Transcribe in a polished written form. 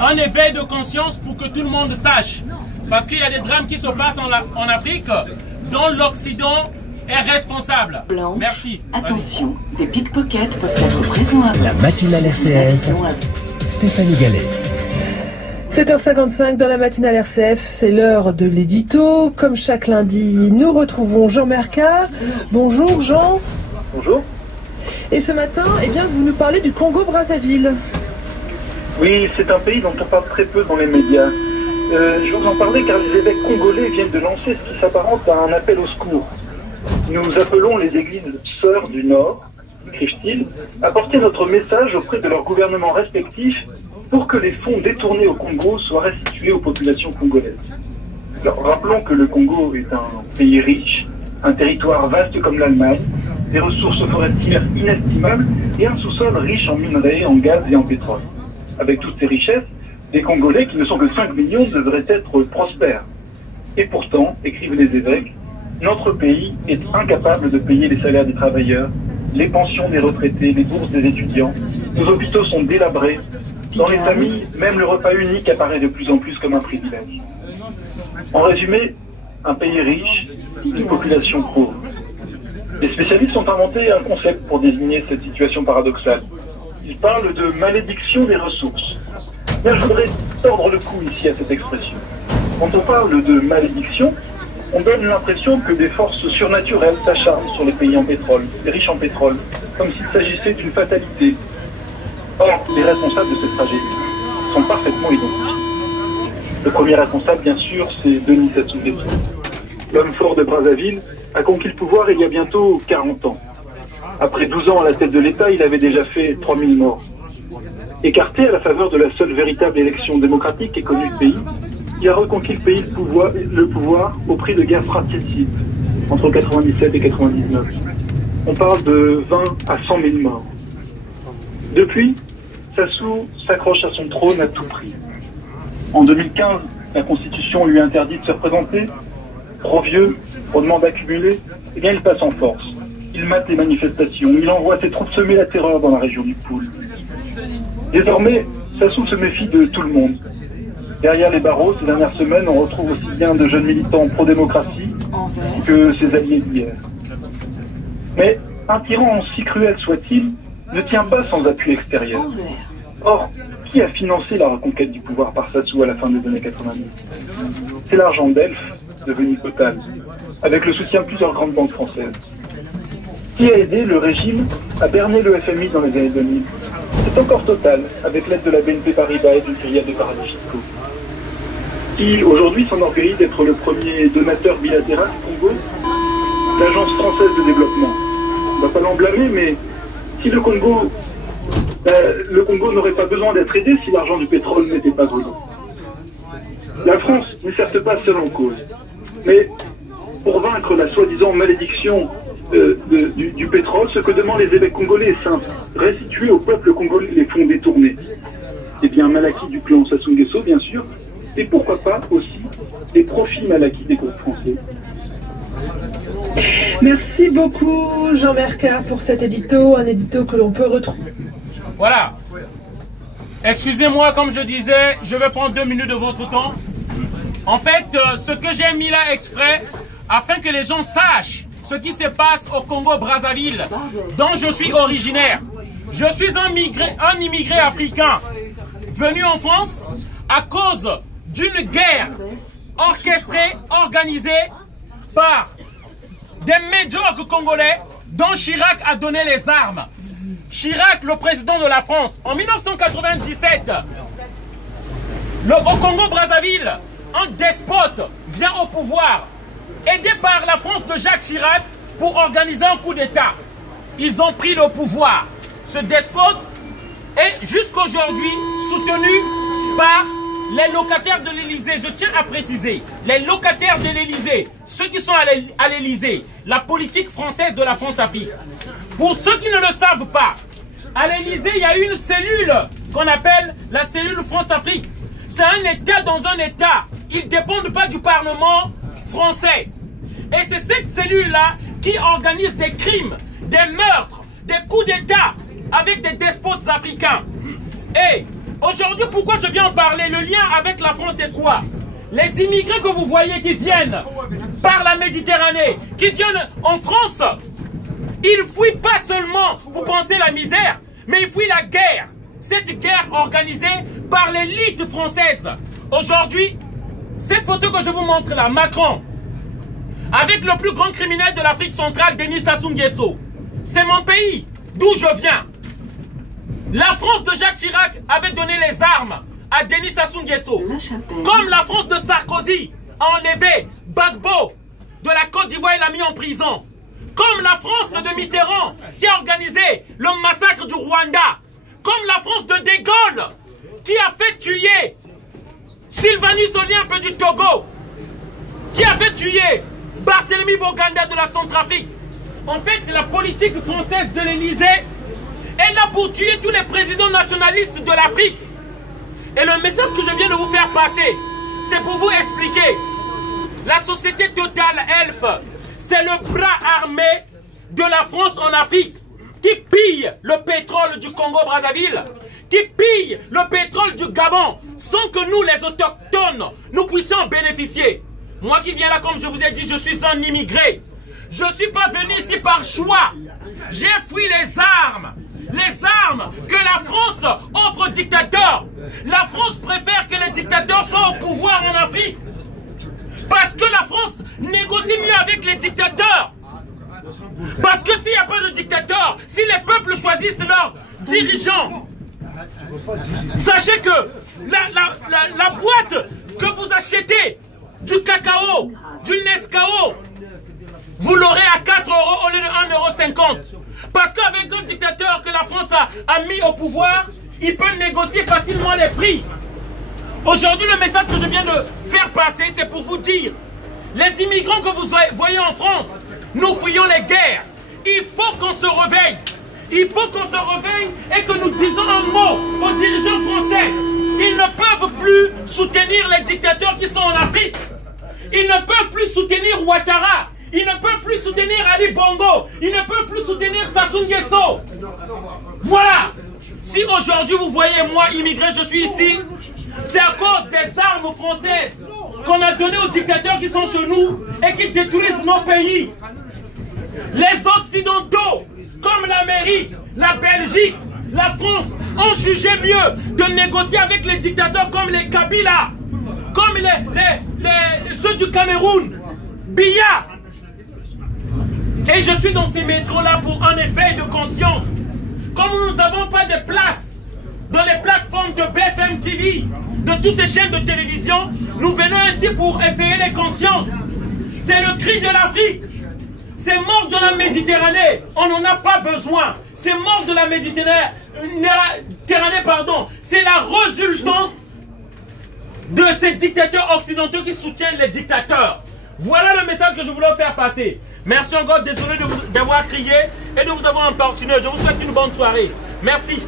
un éveil de conscience pour que tout le monde sache. Parce qu'il y a des drames qui se passent en Afrique dont l'Occident est responsable. Merci. Attention, des pickpockets peuvent être présents à La matinale RCF, Stéphanie Gallet. 7h55 dans la matinale RCF, c'est l'heure de l'édito. Comme chaque lundi, nous retrouvons Jean Mercard. Bonjour Jean. Bonjour. Et ce matin, eh bien, vous nous parlez du Congo-Brazzaville. Oui, c'est un pays dont on parle très peu dans les médias. Je vous en parlais car les évêques congolais viennent de lancer ce qui s'apparente à un appel au secours. Nous appelons les églises sœurs du Nord, écrivent-ils, à porter notre message auprès de leurs gouvernements respectifs pour que les fonds détournés au Congo soient restitués aux populations congolaises. Alors, rappelons que le Congo est un pays riche, un territoire vaste comme l'Allemagne, des ressources forestières inestimables et un sous-sol riche en minerais, en gaz et en pétrole. Avec toutes ces richesses, les Congolais, qui ne sont que 5 millions, devraient être prospères. Et pourtant, écrivent les évêques, notre pays est incapable de payer les salaires des travailleurs, les pensions des retraités, les bourses des étudiants. Nos hôpitaux sont délabrés. Dans les familles, même le repas unique apparaît de plus en plus comme un privilège. En résumé, un pays riche, une population pauvre. Les spécialistes ont inventé un concept pour désigner cette situation paradoxale. Ils parlent de malédiction des ressources. Bien, je voudrais tordre le cou ici à cette expression. Quand on parle de malédiction, on donne l'impression que des forces surnaturelles s'acharnent sur les pays en pétrole, les riches en pétrole, comme s'il s'agissait d'une fatalité. Or, les responsables de cette tragédie sont parfaitement identifiés. Le premier responsable, bien sûr, c'est Denis Sassou Nguesso. L'homme fort de Brazzaville a conquis le pouvoir il y a bientôt 40 ans. Après 12 ans à la tête de l'État, il avait déjà fait 3000 morts. Écarté à la faveur de la seule véritable élection démocratique qu'ait connue le pays, il a reconquis le pouvoir au prix de guerres fratricides entre 97 et 99. On parle de 20 à 100 000 morts. Depuis, Sassou s'accroche à son trône à tout prix. En 2015, la Constitution lui interdit de se représenter. Trop vieux, trop de mandats cumulés, eh bien il passe en force. Il mate les manifestations, il envoie ses troupes semer la terreur dans la région du Poul. Désormais, Sassou se méfie de tout le monde. Derrière les barreaux, ces dernières semaines, on retrouve aussi bien de jeunes militants pro-démocratie que ses alliés d'hier. Mais un tyran, aussi cruel soit-il, ne tient pas sans appui extérieur. Or, qui a financé la reconquête du pouvoir par Sassou à la fin des années 90 ? C'est l'argent d'Elf, devenu Total, avec le soutien de plusieurs grandes banques françaises. Qui a aidé le régime à berner le FMI dans les années 2000 ? C'est encore Total, avec l'aide de la BNP Paribas et d'une filiale de paradis fiscaux. Qui aujourd'hui s'enorgueillit d'être le premier donateur bilatéral du Congo ? L'Agence française de développement. On ne va pas l'en blâmer, mais si le Congo n'aurait pas besoin d'être aidé si l'argent du pétrole n'était pas brûlé. La France n'est certes pas seule en cause, mais pour vaincre la soi-disant malédiction du pétrole, ce que demandent les évêques congolais est simple: restituer au peuple congolais les fonds détournés. Eh bien, mal acquis du clan Sassou Nguesso, bien sûr, et pourquoi pas aussi les profits mal acquis des groupes français. Merci beaucoup Jean Mercard pour cet édito, un édito que l'on peut retrouver. Voilà. Excusez-moi, comme je disais, je vais prendre 2 minutes de votre temps. En fait, ce que j'ai mis là exprès, afin que les gens sachent ce qui se passe au Congo-Brazzaville, dont je suis originaire. Je suis un immigré africain venu en France à cause d'une guerre orchestrée, organisée par des médiocres Congolais dont Chirac a donné les armes. Chirac, le président de la France, en 1997, au Congo-Brazzaville, un despote vient au pouvoir, aidé par la France de Jacques Chirac pour organiser un coup d'État. Ils ont pris le pouvoir. Ce despote est jusqu'aujourd'hui soutenu par les locataires de l'Élysée. Je tiens à préciser, les locataires de l'Élysée, ceux qui sont à l'Élysée, la politique française de la France-Afrique. Pour ceux qui ne le savent pas, à l'Élysée, il y a une cellule qu'on appelle la cellule France-Afrique. C'est un État dans un État. Ils ne dépendent pas du Parlement français. Et c'est cette cellule-là qui organise des crimes, des meurtres, des coups d'État avec des despotes africains. Et Aujourd'hui, pourquoi je viens en parler? Le lien avec la France, c'est quoi? Les immigrés que vous voyez qui viennent par la Méditerranée, qui viennent en France, ils fuient pas seulement, vous pensez, la misère, mais ils fuient la guerre. Cette guerre organisée par l'élite française. Aujourd'hui, cette photo que je vous montre là, Macron, avec le plus grand criminel de l'Afrique centrale, Denis Sassou Nguesso. C'est mon pays, d'où je viens. La France de Jacques Chirac avait donné les armes à Denis Sassou Nguesso. Comme la France de Sarkozy a enlevé Gbagbo de la Côte d'Ivoire et l'a mis en prison. Comme la France de Mitterrand qui a organisé le massacre du Rwanda. Comme la France de De Gaulle qui a fait tuer Sylvanus Olymphe du Togo. Qui a fait tuer Barthélemy Boganda de la Centrafrique. En fait, la politique française de l'Élysée est là pour tuer tous les présidents nationalistes de l'Afrique. Et le message que je viens de vous faire passer, c'est pour vous expliquer. La société Total Elf, c'est le bras armé de la France en Afrique qui pille le pétrole du Congo-Brazzaville, qui pille le pétrole du Gabon, sans que nous, les autochtones, nous puissions en bénéficier. Moi qui viens là, comme je vous ai dit, je suis un immigré. Je ne suis pas venu ici par choix. J'ai fui les armes. Les armes que la France offre aux dictateurs. La France préfère que les dictateurs soient au pouvoir en Afrique. Parce que la France négocie mieux avec les dictateurs. Parce que s'il n'y a pas de dictateur, si les peuples choisissent leurs dirigeants, sachez que la boîte que vous achetez du cacao, du Nescao, vous l'aurez à 4 € au lieu de 1,50 €. Parce qu'avec un dictateur que la France a mis au pouvoir, il peut négocier facilement les prix. Aujourd'hui, le message que je viens de faire passer, c'est pour vous dire, les immigrants que vous voyez en France, nous fuyons les guerres. Il faut qu'on se réveille. Il faut qu'on se réveille et que nous disons un mot aux dirigeants français. Ils ne peuvent plus soutenir les dictateurs qui sont en Afrique. Ils ne peuvent plus soutenir Ouattara. Ils ne peuvent plus soutenir Ali Bongo. Ils ne peuvent plus soutenir Sassou Nguesso. Voilà. Si aujourd'hui vous voyez moi immigré, je suis ici, c'est à cause des armes françaises qu'on a données aux dictateurs qui sont chez nous et qui détruisent nos pays. Les Occidentaux, comme l'Amérique, la Belgique, la France, ont jugé mieux de négocier avec les dictateurs comme les Kabila, comme ceux du Cameroun, Biya. Et je suis dans ces métros-là pour un éveil de conscience. Comme nous n'avons pas de place dans les plateformes de BFM TV, de toutes ces chaînes de télévision, nous venons ici pour éveiller les consciences. C'est le cri de l'Afrique. C'est mort de la Méditerranée. On n'en a pas besoin. C'est mort de la Méditerranée, pardon. C'est la résultante de ces dictateurs occidentaux qui soutiennent les dictateurs. Voilà le message que je voulais vous faire passer. Merci encore, désolé d'avoir crié et de vous avoir importuné. Je vous souhaite une bonne soirée. Merci.